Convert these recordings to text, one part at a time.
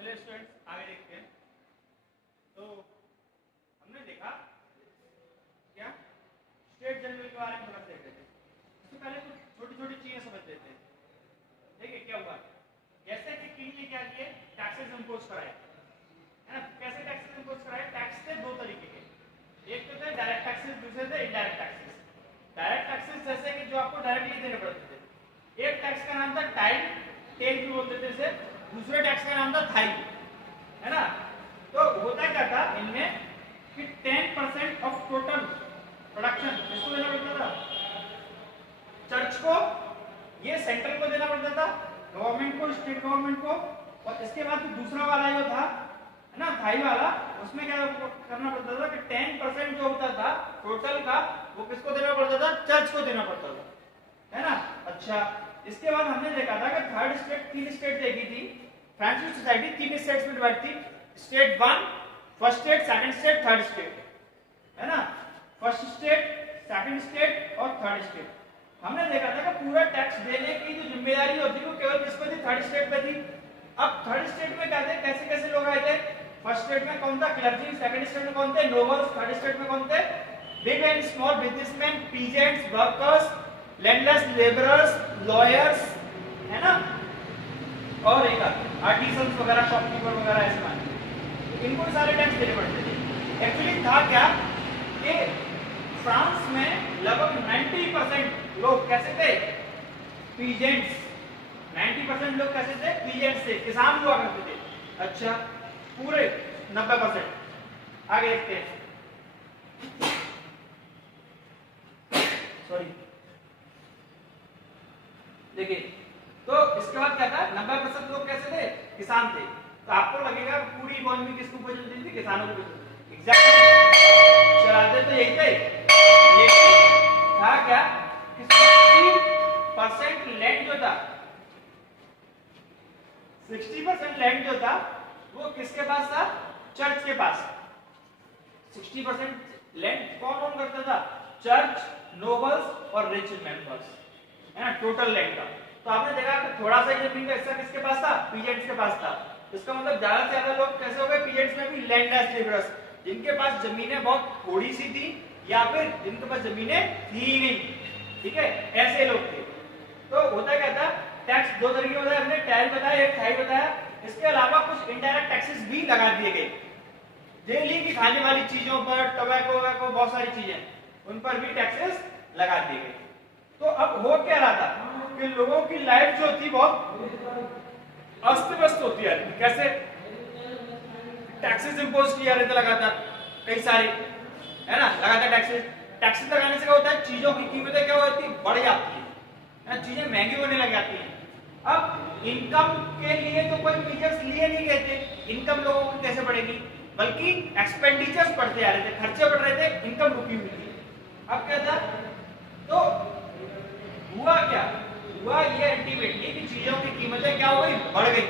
चलिए स्टूडेंट्स आगे देखते हैं। तो हमने देखा क्या स्टेट जनरल के बारे में थोड़ा देख रहे थे। इससे पहले कुछ छोटी छोटी चीजें समझ लेते हैं। देखिए क्या हुआ, जैसे कि किंग ने क्या किए, टैक्सेस इंपोज कराए, है ना। कैसे टैक्सेस इंपोज कराए? टैक्स थे दो तरीके के, एक तो थे डायरेक्ट टैक्सेस, दूसरे थे इनडायरेक्ट टैक्सेस। डायरेक्ट टैक्सेस जैसे कि जो आपको डायरेक्टली देने पड़ते थे, एक टैक्स का नाम था टाइल, टेल भी बोलते थे इसे, दूसरे टैक्स का नाम था थाई, है ना। तो होता क्या था इनमें कि 10% ऑफ टोटल प्रोडक्शन किसको देना पड़ता था? चर्च को, ये सेंट्रल को देना पड़ता था, गवर्नमेंट को, स्टेट गवर्नमेंट को। और इसके बाद दूसरा वाला जो था, है ना, थाई वाला, उसमें क्या करना पड़ता था कि 10% जो होता था टोटल का, वो किसको देना पड़ता था? चर्च को देना पड़ता था, है ना। अच्छा, इसके बाद हमने देखा था कि थर्ड स्टेट, तीन स्टेट देखी थी। फ्रांसीसी सोसाइटी तीन स्टेट्स में डिवाइड थी, state one, first state, second state, third state, है ना। फर्स्ट स्टेट, सेकंड स्टेट और थर्ड स्टेट। हमने देखा था कि पूरा टैक्स देने की जो जिम्मेदारी होती है वो केवल किसको थी? थर्ड स्टेट पे थी। अब थर्ड स्टेट में क्या थे, कैसे कैसे लोग आए थे? फर्स्ट स्टेट में कौन था? क्लर्जी। सेकंड स्टेट में कौन थे? नोबल्स। थर्ड स्टेट में कौन थे? Big and small businessman, peasants, workers, landless, labourers, lawyers, है ना, और एक आर्टिसंस वगैरह, शॉपकीपर वगैरह, ऐसे मान इनको सारे टैक्स देने पड़ते थे। एक्चुअली था क्या कि फ्रांस में लगभग 90% लोग कैसे थे? पीजेंट्स। 90% लोग कैसे थे? पीजेंट्स थे, किसान हुआ करते थे। अच्छा, पूरे 90%। आगे देखते हैं, सॉरी, देखिए। तो इसके बाद क्या था? 90% लोग कैसे थे? किसान थे। तो आपको लगेगा पूरी इकोनॉमी किसको ऊपर चलती थी? किसानों को। एग्जैक्टली चलाते तो यही थे, लेकिन था क्या कि 60% लैंड जो था, 60% लैंड जो था वो किसके पास था? चर्च के पास। 60% लैंड कौन ओन करता था? चर्च, नोबल्स और रिच मेंबर्स, है ना, टोटल लैंड का। तो आपने देखा कि थोड़ा सा जमीन का हिस्सा किसके पास था? पीजेंट्स के पास था। इसका मतलब ज्यादा से ज्यादा लोग कैसे हो गए? पीजेंट्स में भी लैंडलेस लेबरर्स, जिनके पास जमीनें बहुत थोड़ी सी थी या फिर जिनके पास जमीनें थी नहीं, ठीक है, ऐसे लोग थे। तो होता क्या था? टैक्स दो तरीके के बताया हमने, टैल बताया, एक थाई बताया। इसके अलावा कुछ इनडायरेक्ट टैक्सेस भी लगा दिए गए, डेली की खाने वाली चीजों पर, टोबैको वैको, बहुत सारी चीजें, उन पर भी टैक्सेस लगा दिए गए। तो अब हो क्या रहा था कि लोगों की लाइफ जो थी बहुत अस्त व्यस्त होती है। कैसे? टैक्सेस इंपोज किया रहता लगातार, कई सारे, है ना, लगातार टैक्सेस। टैक्सेस लगाने से क्या होता है? चीजों की कीमतें क्या होती है? बढ़ जाती है, चीजें महंगी होने लग जाती हैं। अब इनकम के लिए तो कोई फीचर्स लिए नहीं गए थे, इनकम लोगों को कैसे बढ़ेगी? बल्कि एक्सपेंडिचर्स बढ़ते आ रहे थे, खर्चे बढ़ रहे थे, इनकम रुकी हुई थी। अब क्या था? तो हुआ क्या? हुआ ये अल्टीमेटली कि चीजों की कीमतें क्या हो गई? बढ़ गई।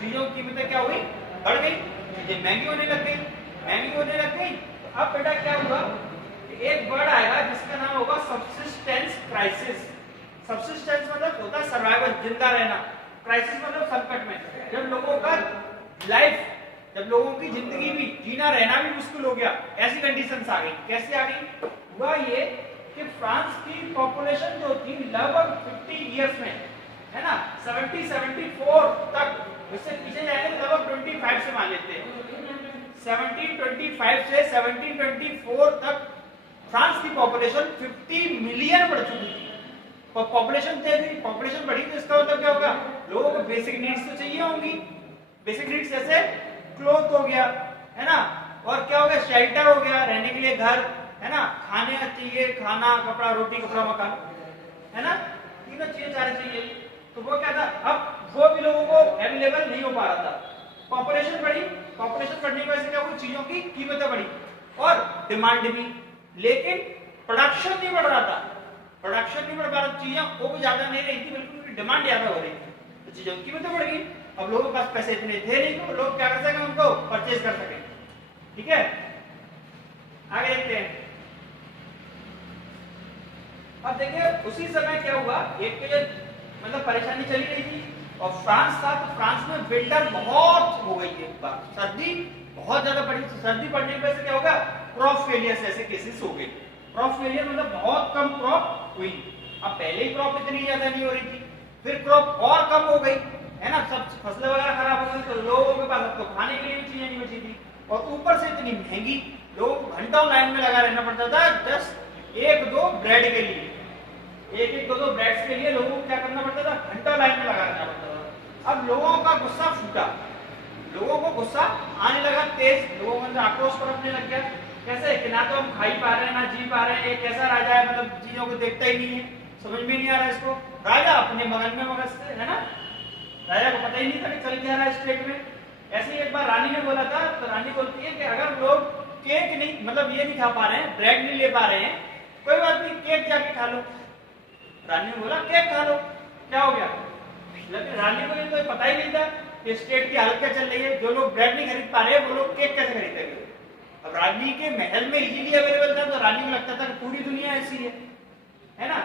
चीजों की कीमतें क्या हो गई? बढ़ गई, चीजें महंगी होने लग गई। महंगी होने लग गई तो अब बेटा क्या हुआ कि एक वर्ड आएगा जिसका नाम होगा सब्सिस्टेंस क्राइसिस। सब्सिस्टेंस मतलब होता है सर्वाइवल, जिंदा रहना। क्राइसिस मतलब संकट में, जब लोगों का लाइफ, जब लोगों की जिंदगी भी, जीना रहना भी मुश्किल हो गया, ऐसी कंडीशंस आ गई। कैसे आ गई? हुआ ये कि फ्रांस की पॉपुलेशन जो थी लगभग 50 इयर्स में, है ना, 74 तक, इससे पीछे जाएंगे लगभग 25 से मान लेते हैं, 1725 से 1724 तक फ्रांस की पॉपुलेशन 50 मिलियन बढ़ चुकी थी। पॉपुलेशन तेज, पॉपुलेशन बढ़ी तो इसका मतलब क्या होगा? लोगों को बेसिक नीड्स तो चाहिए होंगी। बेसिक नीड्स जैसे क्लोथ हो गया, है ना, और क्या हो गया? शेल्टर हो गया, रहने के लिए घर, है ना, खाने चाहिए, खाना, कपड़ा, रोटी, कपड़ा, मकान, है ना, तीनों चीजें सारे चाहिए। तो वो क्या था? अब वो भी लोगों को अवेलेबल नहीं हो पा रहा था। पॉपुलेशन बढ़ी, पॉपुलेशन बढ़ने की वजह से क्या हुआ? चीजों की कीमतें बढ़ी और डिमांड भी, लेकिन प्रोडक्शन नहीं बढ़ रहा था। प्रोडक्शन नहीं बढ़ पा रहा, चीजें वो भी ज्यादा नहीं रही थी, बिल्कुल उनकी डिमांड ज्यादा हो रही थी, तो चीजों की कीमतें बढ़ गई। अब लोगों के पास पैसे इतने थे नहीं तो लोग क्या कर सकें? उनको परचेज कर सकें, ठीक है। आगे देखते हैं। अब देखिए उसी समय क्या हुआ, एक तो ये मतलब परेशानी चली रही थी और फ्रांस था तो फ्रांस में विंटर बहुत हो गई है, सर्दी बहुत ज्यादा पड़ी, सर्दी पड़ने की वजह से क्या होगा, क्रॉप फेलियर ऐसे केसेस हो गए। क्रॉप फेलियर मतलब बहुत कम क्रॉप हुई। अब पहले ही क्रॉप इतनी ज्यादा नहीं हो रही थी, फिर क्रॉप और कम हो गई है ना, सब फसलें वगैरह खराब हो गई, तो लोगों के पास अब तो खाने के लिए भी चीजें नहीं बची थी, और ऊपर से इतनी महंगी, लोगों को घंटों लाइन में लगा रहना पड़ता था जस्ट एक दो ब्रेड के लिए, एक दो ब्रेड्स के लिए लोगों को क्या करना पड़ता था, घंटों लाइन में लगा रहना पड़ता था। अब लोगों का गुस्सा फूटा, लोगों को गुस्सा आने लगा तेज, लोगों के अंदर आक्रोश पनपने लग गया। कैसे कि ना तो हम खा ही पा रहे हैं ना जी पा रहे हैं, एक ऐसा राजा है मतलब चीजों को देखता ही नहीं है, समझ में नहीं आ रहा है इसको। राजा अपने मगन में मगन से है ना, राजा को पता ही नहीं था कि चल क्या रहा है स्टेट में। ऐसे ही एक बार रानी ने बोला था, तो रानी बोलती है कि अगर लोग केक नहीं मतलब ये नहीं खा पा रहे हैं, ब्रेड नहीं ले पा रहे हैं, कोई बात नहीं केक जाके खा लो। रानी ने बोला केक खा लो, क्या हो गया, लेकिन रानी को ये तो पता ही नहीं था कि स्टेट की हालत क्या चल रही है, जो लोग ब्रेड नहीं खरीद पा रहे हैं वो लोग केक कैसे खरीदेंगे। अब रानी के महल में इजीली अवेलेबल था, तो रानी को लगता था कि पूरी दुनिया ऐसी है ना।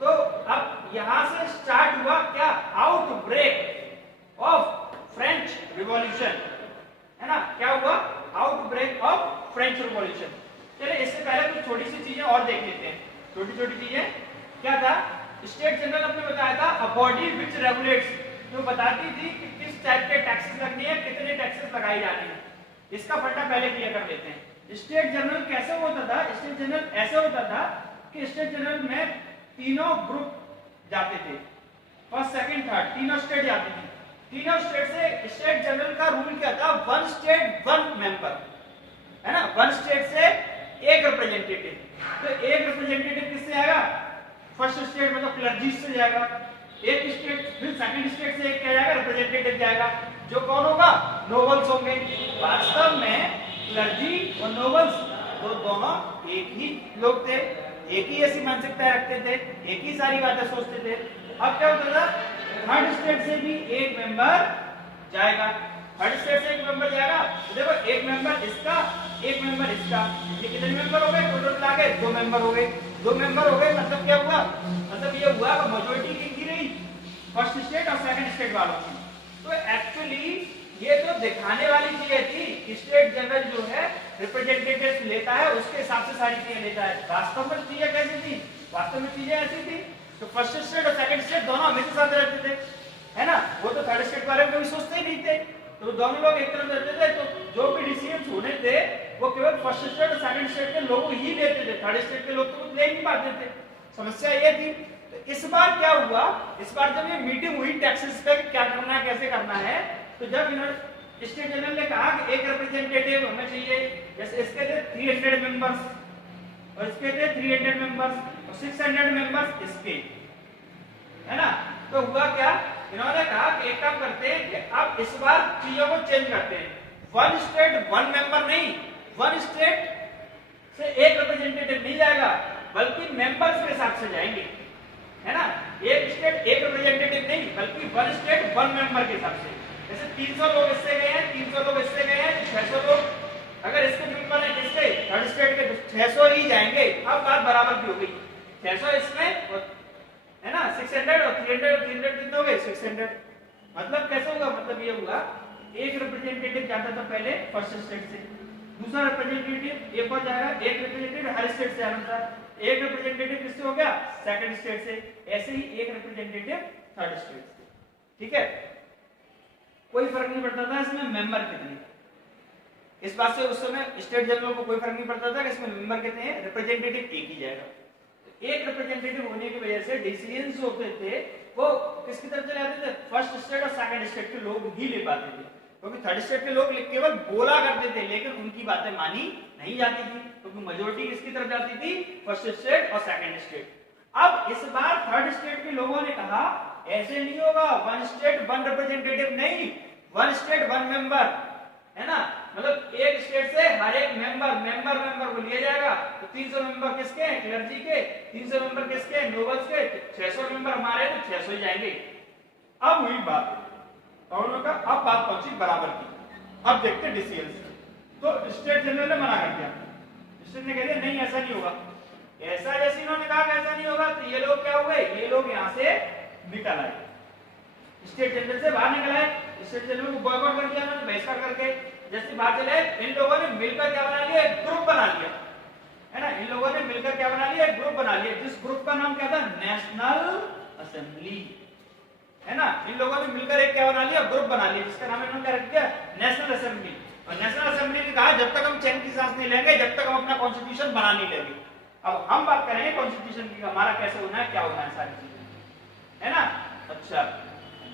तो अब यहां से स्टार्ट हुआ क्या, आउटब्रेक ऑफ फ्रेंच रिवॉल्यूशन, है ना। क्या हुआ, आउटब्रेक ऑफ फ्रेंच रिवॉल्यूशन। चलिए इससे पहले कुछ छोटी सी चीजें और देख लेते हैं, छोटी छोटी चीजें। क्या था, स्टेट जनरल अपने बताया था अ बॉडी विच रेगुलेट्स, जो बताती थी कि किस टाइप के टैक्सेस लगनी है, कितने टैक्सेस लगाई जानी है। इसका फंडा पहले क्लियर कर लेते हैं। स्टेट जनरल कैसे होता था, स्टेट जनरल ऐसे होता था कि स्टेट जनरल में तीनों ग्रुप जाते थे, फर्स्ट सेकंड थर्ड, तीनों स्टेट जाती थी। तीनों स्टेट से स्टेट जनरल का रूल क्या था, वन स्टेट वन मेंबर, है ना, वन स्टेट से एक रिप्रेजेंटेटिव। तो एक रिप्रेजेंटेटिव किससे आएगा, फर्स्ट स्टेट मतलब क्लर्जी से जाएगा, एक स्टेट फिर सेकंड स्टेट से एक क्या जाएगा, रिप्रेजेंटेटिव जाएगा, जो कौन होगा, नोबल्स होंगे। वास्तव में क्लर्जी और नोबल्स तो दोनों एक ही लोग थे, एक ही ऐसी मानसिकता रखते थे, एक ही सारी बातें सोचते थे। अब क्या होता था, थर्ड स्टेट से भी एक मेंबर जाएगा, थर्ड स्टेट से एक मेंबर जाएगा, तो देखो एक मेंबर इसका एक मेंबर इसका, ये कितने मेंबर हो गए, टोटल मिला के 2 मेंबर हो गए। 2 मेंबर हो गए मतलब क्या हुआ, मतलब ये हुआ कि मेजॉरिटी किसकी रही, फर्स्ट स्टेट और सेकंड स्टेट वालों की। तो एक्चुअली ये तो दिखाने वाली चीजें थी कि स्टेट जनरल जो है रिप्रेजेंटेटिव लेता है, उसके हिसाब से सारी चीजें लेता है। वास्तव में चीजें कैसी थी, वास्तव में चीजें ऐसी थी तो फर्स्ट स्टेट और सेकंड स्टेट दोनों हमेशा साथ रहते थे, है ना। वो तो थर्ड स्टेट के बारे में कभी सोचते ही नहीं थे, तो दोनों लोग एक तरफ रहते थे, तो जो भी डिसीजन होने थे वो केवल फर्स्ट स्टेट और सेकंड स्टेट के लोग ही लेते थे, थर्ड स्टेट के लोग तो कुछ ले नहीं पाते थे। समस्या ये थी। तो इस बार क्या हुआ, इस बार जब ये मीटिंग हुई टैक्सेस पे क्या करना है कैसे करना है, तो जब इन्होंने स्टेट जनरल ने कहा कि एक रिप्रेजेंटेटिव हमें चाहिए, जैसे इसके थे 300 मेंबर्स और इसके थे 300 मेंबर्स और 600 मेंबर्स इसके, है ना। तो हुआ क्या, इन्होंने कहा कि एक काम करते हैं कि अब इस बार चीजों को चेंज करते हैं, वन स्टेट वन मेंबर नहीं, वन स्टेट से एक रिप्रेजेंटेटिव नहीं जाएगा बल्कि मेंबर्स के हिसाब से जाएंगे, है ना। एक स्टेट एक रिप्रेजेंटेटिव नहीं बल्कि वन स्टेट वन मेंबर के हिसाब से। जैसे 300 लोग इससे गए हैं, 300 लोग इससे गए हैं, 600 लोग अगर इसके मेंबर हैं किसके, थर्ड स्टेट के, 600 ही जाएंगे। अब बात बराबर की हो गई, 600 इसमें है ना, 600 और 300 कितने हो गए, 600। मतलब कैसे होगा, मतलब ये होगा एक रिप्रेजेंटेटिव जाता था पहले फर्स्ट स्टेट से, दूसरा रिप्रेजेंटेटिव एक और जाएगा, एक रिप्रेजेंटेटिव हर स्टेट से आना था, एक रिप्रेजेंटेटिव किससे हो गया, सेकंड स्टेट से, ऐसे ही एक रिप्रेजेंटेटिव थर्ड स्टेट से। ठीक है, कोई फर्क नहीं पड़ता था इसमें मेंबर कितने, इस बात से उस समय स्टेट जनरल को कोई फर्क नहीं पड़ता था कि इसमें मेंबर कितने हैं, रिप्रेजेंटेटिव एक ही जाएगा। एक रिप्रेजेंटेटिव होने की वजह से डिसीजंस होते थे वो किसकी तरफ चले जाते थे, फर्स्ट स्टेट और सेकंड स्टेट के लोग ही ले पाते थे, क्योंकि थर्ड स्टेट के लोग केवल बोला करते थे लेकिन उनकी बातें मानी नहीं जाती थी, क्योंकि मेजॉरिटी किसकी तरफ जाती थी, फर्स्ट स्टेट और सेकंड स्टेट। अब इस बार थर्ड स्टेट के लोगों ने कहा ऐसे नहीं होगा, वन स्टेट वन रिप्रेजेंटेटिव नहीं, वन स्टेट वन मेंबर, है ना। मतलब एक स्टेट से हर एक मेंबर को लिया जाएगा। तो 300 मेंबर किसके हैं, क्लर्जी के, 300 मेंबर किसके, नोबल्स के, 600 मेंबर हमारे, तो 600 ही जाएंगे। अब हुई बात, और उन्होंने कहा अब बात पहुंची बराबर की, अब देखते डिसीजन। तो स्टेट जनरल ने मना कर दिया, स्टेट ने कह दिया नहीं ऐसा नहीं होगा। ऐसा जैसे इन्होंने कहा ऐसा नहीं होगा, तो ये लोग क्या हुए, ये लोग यहाँ से निकल आए। स्टेट जनरल से बाहर निकला है, स्टेट जनरल को बॉयकॉट कर दिया उन्होंने, बहिष्कार करके जैसे बाहर चले, इन लोगों ने मिलकर क्या बना लिया, एक ग्रुप बना लिया, है ना, इन लोगों ने मिलकर क्या बना लिया, एक ग्रुप बना लिया, जिस ग्रुप का नाम क्या था, नेशनल असेंबली, है ना, इन लोगों ने मिलकर एक क्या बना लिया, ग्रुप बना लिया, जिसका नाम इन्होंने क्या रख दिया, नेशनल असेंबली। और नेशनल असेंबली ने कहा जब तक हम चैन की सांस नहीं लेंगे, जब तक हम अपना कॉन्स्टिट्यूशन बना नहीं लेंगे। अब हम बात करेंगे कॉन्स्टिट्यूशन की, हमारा कैसे होना है, क्या होना है, सारी चीजें, है ना। अच्छा,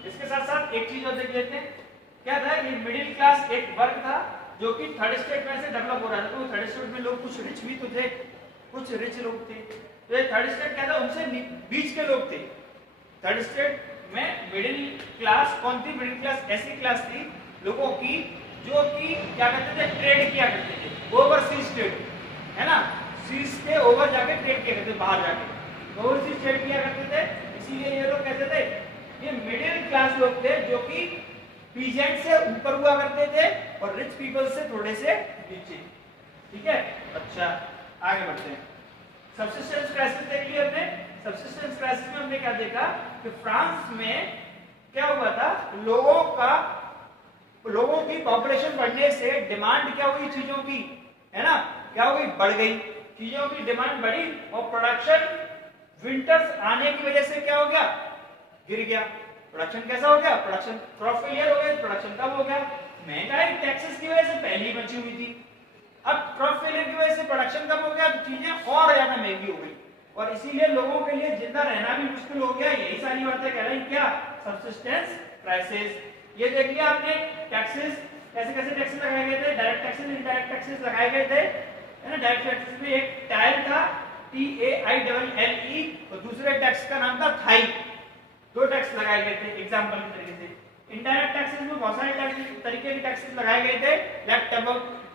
इसके साथ साथ एक चीज और देख लेते हैं, क्या था, ये मिडिल क्लास एक वर्ग था जो कि थर्ड स्टेट में से डेवलप हो रहा था। तो थर्ड स्टेट में लोग कुछ रिच भी तो थे, कुछ रिच लोग थे, तो ये थर्ड स्टेट क्या था, उनसे बीच के लोग थे। थर्ड स्टेट में मिडिल क्लास कौन थी, मिडिल क्लास ऐसी क्लास थी लोगों की जो कि क्या करते थे, ट्रेड किया करते थे, ओवरसीज ट्रेड, है ना, सीज के ओवर जाके ट्रेड किया करते थे, बाहर जाके ओवरसीज ट्रेड किया करते थे। इसीलिए ये लोग कहते थे ये मिडिल क्लास लोग थे जो कि पीजेंट से ऊपर हुआ करते थे और रिच पीपल से थोड़े से नीचे, ठीक है। अच्छा, आगे बढ़ते हैं। सबसिस्टेंस क्राइसिस देख लिया हमने। सबसिस्टेंस क्राइसिस में हमने क्या देखा कि फ्रांस में क्या हुआ था, लोगों की पॉपुलेशन बढ़ने से डिमांड क्या हुई चीजों की, है ना, क्या हुई, बढ़ गई, चीजों की डिमांड बढ़ी और प्रोडक्शन विंटर्स आने की वजह से क्या हो गया, गिर गया। प्रोडक्शन कैसा हो गया, प्रोडक्शन क्रॉप फेलियर हो गया, प्रोडक्शन कम हो गया। महंगाई टैक्सेस की वजह से पहले ही बची हुई थी, अब क्रॉप फेलियर की वजह से प्रोडक्शन कम हो गया तो चीजें और ज्यादा महंगी हो गई और इसीलिए लोगों के लिए जिंदा रहना भी मुश्किल हो गया। यही सारी बातें कह रही क्या, सबसिस्टेंस क्राइसिस। ये देख लिया आपने, टैक्सेस कैसे कैसे टैक्सेस लगाए गए थे, डायरेक्ट टैक्सेस, इनडायरेक्ट टैक्सेस लगाए गए थे, है ना। डायरेक्ट टैक्सेस में एक टाइल था, TAILLE, और दूसरे टैक्स का नाम था थाई। दो टैक्स लगाए गए थे एग्जांपल के तरीके से। इनडायरेक्ट टैक्सेस में बहुत सारे तरीके के टैक्सेस लगाए गए थे, लाइक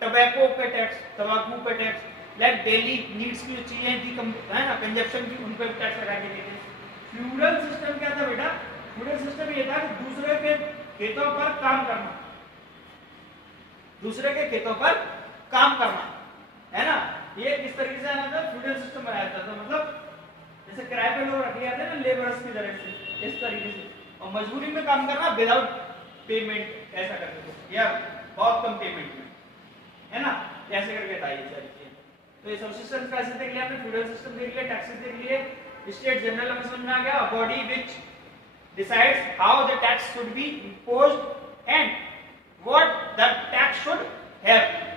टबैको पे टैक्स, तंबाकू पे टैक्स, लाइक डेली नीड्स की जो चीजें थी, है ना, कंजप्शन की, उन पे टैक्स लगाए गए थे। फ्यूडल सिस्टम क्या था बेटा, फ्यूडल सिस्टम ये था कि दूसरे के खेतों पर काम करना, दूसरे के खेतों पर काम करना, है ना। ये किस तरीके से आना था, फ्यूडल सिस्टम बनाया जाता था, मतलब जैसे किराए पे लोग रख लिया था ना, लेबरर्स की तरह से, इस तरीके से, और मजबूरी में काम करना विदाउट पेमेंट, ऐसा करते थे, या बहुत कम पेमेंट में, है ना, ऐसे करके था ये सारी चीजें। तो ये सबसिस्टेंस क्राइसिस देख लिया आपने, फ्यूडल सिस्टम देख लिया, टैक्सेस देख लिए, स्टेट जनरल में समझ में आ गया, a body which decides how the tax should be imposed and what the tax should have.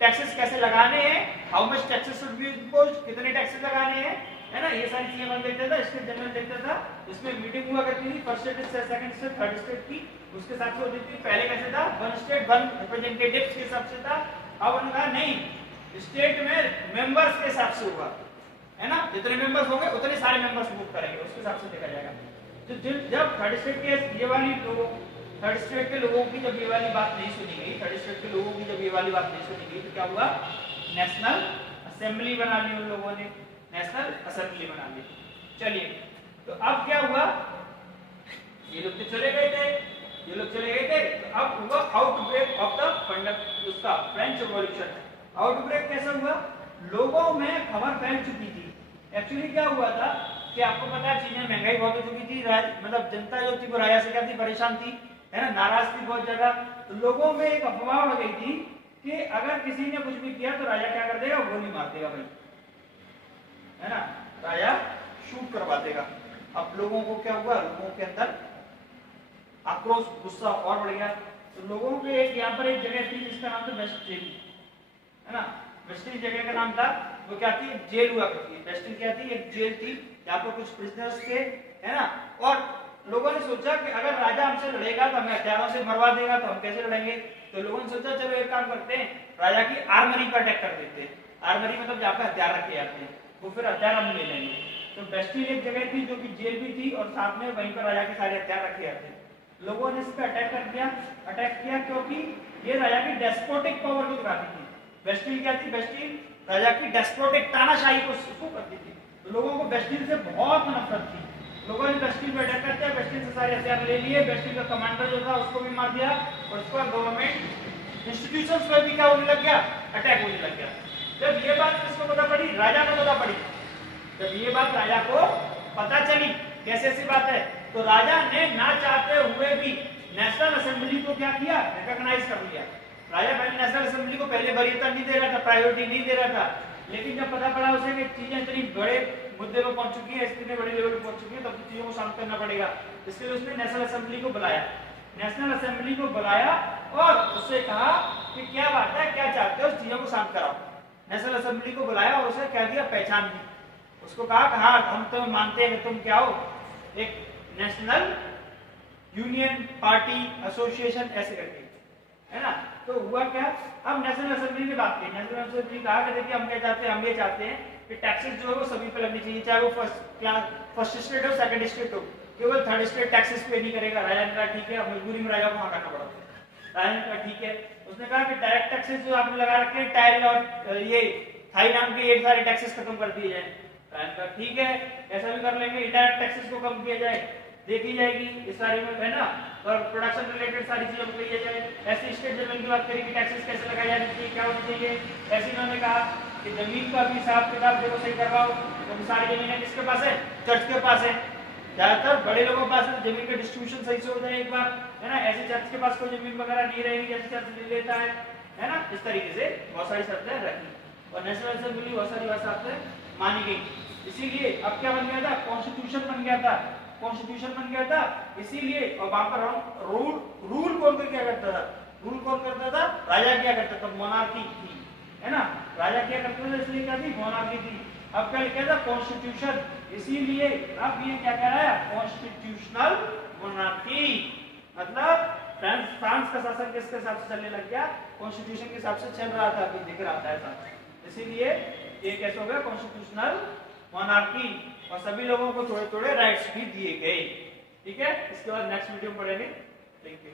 Taxes कैसे लगाने हैं, how much taxes should be imposed, कितने टैक्सेस लगाने हैं, है ना, ये सारी चीजें कौन देखता था, स्टेट जनरल देखता था। इसमें मीटिंग हुआ करती थी, फर्स्ट स्टेट से सेकंड स्टेट थर्ड स्टेट की, उसके हिसाब से होती थी। पहले कैसे था, वन स्टेट वन रिप्रेजेंटेटिव्स के हिसाब से था, अब उन्होंने कहा नहीं, स्टेट में मेंबर्स के हिसाब से होगा, है ना, जितने मेंबर्स होंगे उतने सारे मेंबर्स वोट करेंगे, उसके हिसाब से देखा जाएगा। तो जब थर्ड स्टेट के ये वाली लोगों, थर्ड स्टेट के लोगों की जब ये वाली बात नहीं सुनी गई, थर्ड स्टेट के लोगों की जब ये वाली बात नहीं सुनी गई, तो क्या हुआ, नेशनल असेंबली बना ली उन लोगों ने, नेशनल असेंबली बना ली। चलिए, तो अब क्या हुआ, ये लोग तो चले गए थे, ये लोग चले गए थे, तो अब हुआ आउटब्रेक ऑफ द उसका फ्रेंच रिवॉल्यूशन। आउटब्रेक कैसा हुआ, लोगों में खबर फैल चुकी थी। एक्चुअली क्या हुआ था कि आपको पता है चीजें महंगाई बहुत हो चुकी थी, मतलब जनता जो थी वो राजा से क्या थी, परेशान थी, है ना, नाराज थी बहुत ज्यादा। तो लोगों में एक अफवाह हो गई थी कि अगर किसी ने कुछ भी किया तो राजा क्या कर देगा, गोली मार देगा भाई, है ना, राजा शूट करवा देगा। अब लोगों को क्या हुआ, लोगों के अंदर आक्रोश, गुस्सा और बढ़ गया। तो लोगों के एक यहाँ पर एक जगह थी जिसका नाम था वेस्टिल, है ना, वेस्टिल जगह का नाम था, वो क्या थी, जेल हुआ करती है। वेस्टिल क्या थी, एक जेल थी जहाँ पर कुछ प्रिजनर्स थे, है ना। और लोगों ने सोचा कि अगर राजा हमसे लड़ेगा तो हमें हथियारों से मरवा देगा, तो हम कैसे लड़ेंगे। तो लोगों ने सोचा चलो एक काम करते हैं, राजा की आर्मरी पर अटैक कर देते हैं। आर्मरी मतलब जहाँ पे हथियार रखे जाते हैं, वो फिर हथियार हम ले लेंगे। तो वेस्टिल एक जगह थी जो कि जेल भी थी और साथ में वहीं पर राजा के सारे हथियार रखे जाते हैं। लोगों ने इस पर अटैक कर दिया, अटैक किया क्योंकि ये राजा की डेस्पोटिक पावर को दिखाती थी। वेस्टिल क्या थी, वेस्टिल राजा की डेस्पोटिक तानाशाही को शुरू करती थी। तो लोगों को वेस्टिल से बहुत नफरत थी। लोगों ने वेस्टिल पर अटैक करते वेस्टिल से सारे हथियार ले लिए, वेस्टिल का कमांडर जो था उसको भी मार दिया और उसके बाद गवर्नमेंट इंस्टीट्यूशंस पर भी क्या होने लग गया, अटैक होने लग गया। जब ये बात किसको पता पड़ी, राजा को पता पड़ी। जब ये बात राजा को पता चली, कैसे ऐसी बात है तो राजा ने ना चाहते हुए भी नेशनल असेंबली को क्या किया, रिकॉग्नाइज कर लिया। राजा पहले नेशनल असेंबली को पहले वरीयता नहीं दे रहा था, प्रायोरिटी नहीं दे रहा था, लेकिन जब पता पड़ा उसे कि चीजें इतनी बड़े मुद्दे पर पहुंच चुकी है, इतने बड़े लेवल पर पहुंच चुकी है, तब तो चीजों को शांत करना पड़ेगा। इसके लिए उसने नेशनल असेंबली को बुलाया। नेशनल असेंबली को बुलाया और उससे कहा कि क्या बात है, क्या चाहते हो, चीजों को शांत कराओ। नेशनल असेंबली को बुलाया और उसे क्या दिया, पहचान दी। उसको कहा हाँ हम तो मानते हैं कि तुम क्या हो, एक नेशनल यूनियन पार्टी एसोसिएशन ऐसे करके, है ना। तो हुआ क्या, अब नेशनल असेंबली की बात की। नेशनल असेंबली कहा कि देखिए हम क्या चाहते हैं, हम ये चाहते हैं कि टैक्सेस जो है वो सभी पे लगनी चाहिए, चाहे वो फर्स्ट स्टेट हो, सेकंड स्टेट हो, केवल थर्ड स्टेट टैक्सेस पे नहीं करेगा। राजा ने कहा ठीक है, मजबूरी में राजा को वहां करना पड़ा। राजा ने कहा ठीक है। उसने कहा कि डायरेक्ट टैक्सेस जो आपने लगा रखे हैं, टाइल और ये थाई नाम के, ये सारे टैक्सेस खत्म कर दिए जाए। राजा ने कहा ठीक है, ऐसा भी कर लेंगे, इनडायरेक्ट टैक्सेस को कम किया जाए, देखी जाएगी इस सारे में, है ना। और प्रोडक्शन रिलेटेड सारी चीजों को किया जाए। ऐसी स्टेट जमीन की बात करी कि टैक्सेस कैसे लगाए जाने चाहिए, क्या होनी चाहिए। ऐसे इन्होंने कहा कि जमीन का भी हिसाब किताब देखो सही करवाओ, तो सारी जमीनें किसके पास है, चर्च के पास है। ज्यादातर बड़े लोगों के पास है, जमीन का डिस्ट्रीब्यूशन सही से हो जाए एक बार, है ना। ऐसे चर्च के पास कोई जमीन वगैरह नहीं रहेगी जैसे चर्च ले लेता है ना। इस तरीके से बहुत सारी शर्तें रखी और नेशनल असेंबली बहुत सारी शर्तें मानी गई। इसीलिए अब क्या बन गया था, कॉन्स्टिट्यूशन बन गया था। कॉन्स्टिट्यूशन बन गया था इसीलिए, और वहां पर रूल कौन क्या करता था, रूल कौन करता था, राजा क्या करता था, मोनार्की थी, है ना। राजा क्या करता था, इसलिए क्या थी, मोनार्की थी। अब क्या लिखा था, कॉन्स्टिट्यूशन, इसीलिए अब ये क्या कह रहा है, कॉन्स्टिट्यूशनल मोनार्की। मतलब फ्रांस का शासन किसके हिसाब से चलने लग गया, कॉन्स्टिट्यूशन के हिसाब से चल रहा था, अभी दिख रहा था ऐसा। इसीलिए ये कैसे हो गया, कॉन्स्टिट्यूशनल मोनार्की। और सभी लोगों को थोड़े थोड़े राइट्स भी दिए गए। ठीक है, इसके बाद नेक्स्ट वीडियो में पढ़ेंगे। Thank you.